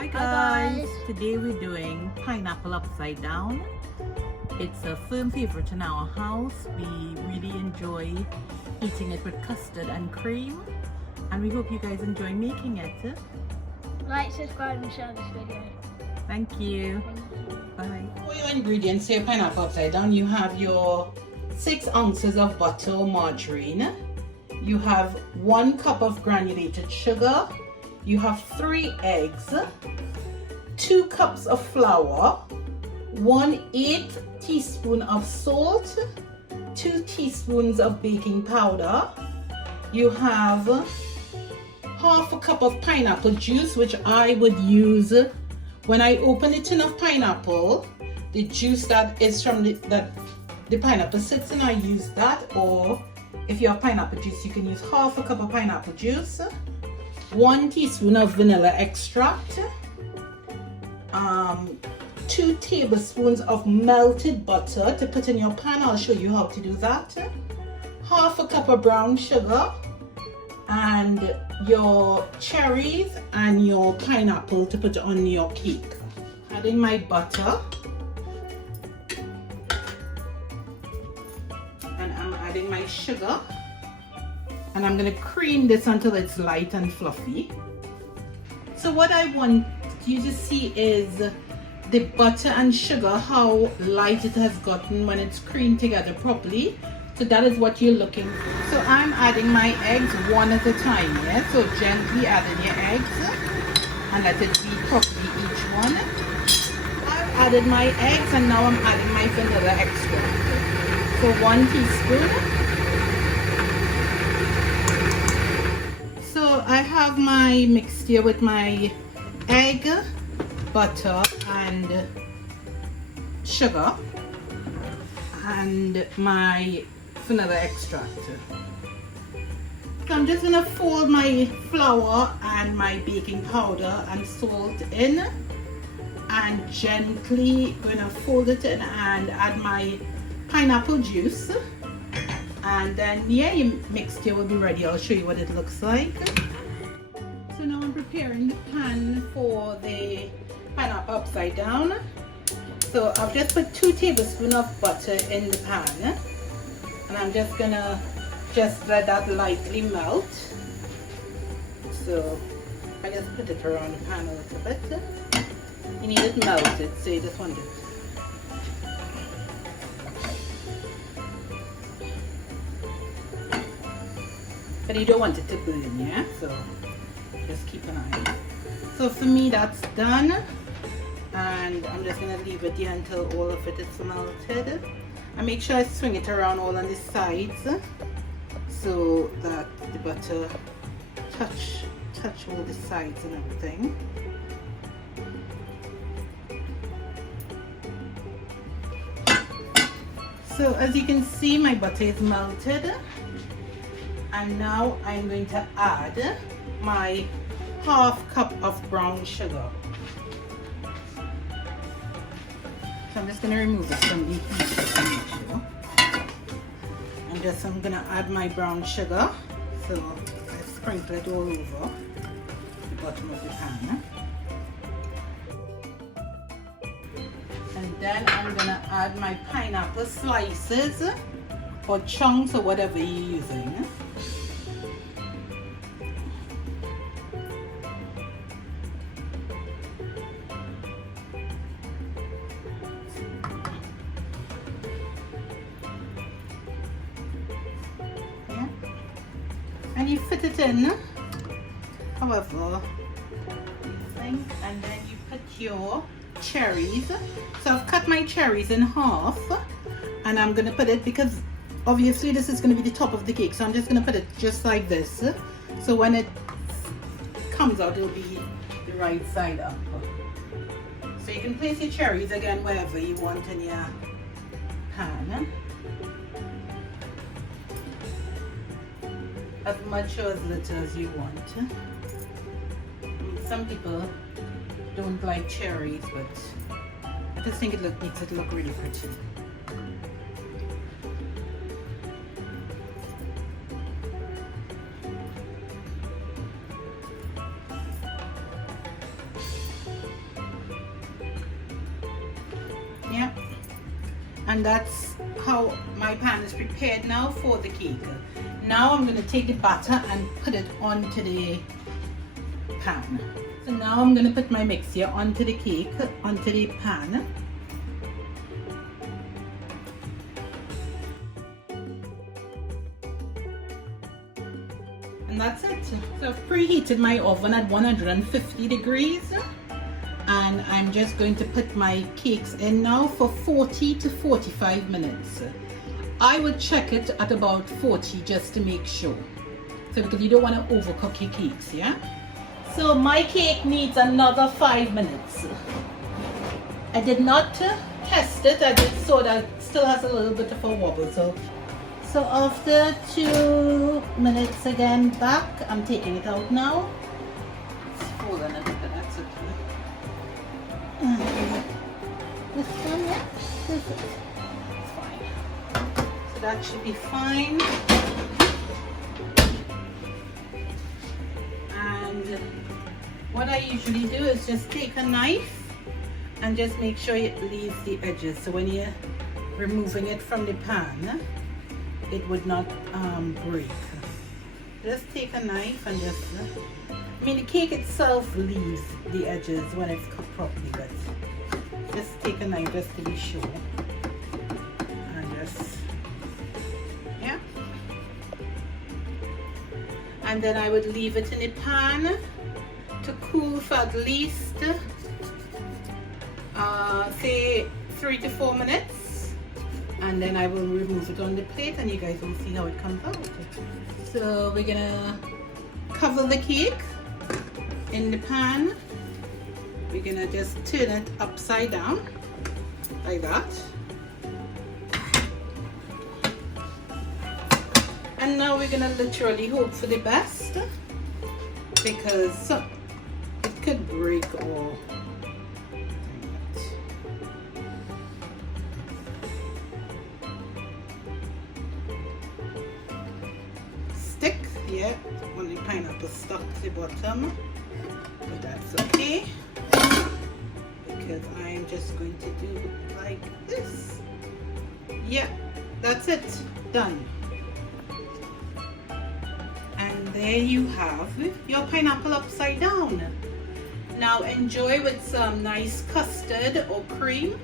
Hi guys. Today we're doing pineapple upside down. It's a firm favorite in our house. We really enjoy eating it with custard and cream, and we hope you guys enjoy making it. Like, subscribe and share this video. Thank you. Thank you. Bye. For your ingredients to your pineapple upside down, you have your 6 ounces of butter or margarine. You have 1 cup of granulated sugar. You have 3 eggs, 2 cups of flour, 1/8 teaspoon of salt, 2 teaspoons of baking powder. You have half a cup of pineapple juice, which I would use when I open a tin of pineapple. The juice that is from the pineapple sits in, I use that, or if you have pineapple juice, you can use half a cup of pineapple juice. 1 teaspoon of vanilla extract, 2 tablespoons of melted butter to put in your pan. I'll show you how to do that. Half a cup of brown sugar, and your cherries and your pineapple to put on your cake. Adding my butter, and I'm adding my sugar. And I'm going to cream this until it's light and fluffy. So what I want you to see is the butter and sugar, how light it has gotten when it's creamed together properly. So that is what you're looking for. So I'm adding my eggs one at a time, yeah? So gently add in your eggs and let it beat properly each one. I've added my eggs and now I'm adding my vanilla extract. So 1 teaspoon. So I have my mixture with my egg, butter and sugar and my vanilla extract. So I'm just gonna fold my flour and my baking powder and salt in, and gently gonna fold it in and add my pineapple juice. And then, yeah, your mixture will be ready. I'll show you what it looks like. So now I'm preparing the pan for the pineapple upside down. So I've just put 2 tablespoons of butter in the pan, and I'm just gonna let that lightly melt. So I just put it around the pan a little bit. You need it melted, so you just want it. But you don't want it to burn, yeah? So just keep an eye. So for me that's done, and I'm just gonna leave it here until all of it is melted. And make sure I swing it around all on the sides so that the butter touch all the sides and everything. So as you can see, my butter is melted. And now I'm going to add my half cup of brown sugar. So I'm just going to remove this from the heat. I'm going to add my brown sugar. So I sprinkle it all over the bottom of the pan. And then I'm going to add my pineapple slices or chunks or whatever you're using. And you fit it in however you think, and then you put your cherries. So I've cut my cherries in half, and I'm gonna put it, because obviously this is gonna be the top of the cake, so I'm just gonna put it just like this, so when it comes out it'll be the right side up. So you can place your cherries again wherever you want in your pan. As much or as little as you want. Some people don't like cherries, but I just think it makes it look really pretty. And that's how my pan is prepared now for the cake. Now I'm going to take the batter and put it onto the pan. So now I'm going to put my mix here onto the cake, onto the pan. And that's it. So I've preheated my oven at 150 degrees. And I'm just going to put my cakes in now for 40 to 45 minutes. I would check it at about 40 just to make sure. So because you don't want to overcook your cakes, yeah? So my cake needs another 5 minutes. I did not test it, I just saw that it still has a little bit of a wobble. So after 2 minutes again back, I'm taking it out now. It's fallen a bit, that's okay. This one, yeah, this is fine. So that should be fine. And what I usually do is just take a knife and just make sure it leaves the edges. So when you're removing it from the pan, it would not break. Just take a knife and just, I mean the cake itself leaves the edges when it's cooked properly, but just take a knife just to be sure. And just, yeah. And then I would leave it in the pan to cool for at least, say 3 to 4 minutes. And then I will remove it on the plate and you guys will see how it comes out. So we're gonna cover the cake in the pan. We're gonna just turn it upside down like that. And now we're gonna literally hope for the best because it could break or stick. Yeah, when the pineapple stuck to the bottom, but that's okay because I'm just going to do it like this. Yeah, that's it, done. And there you have your pineapple upside down. Now enjoy with some nice custard or cream.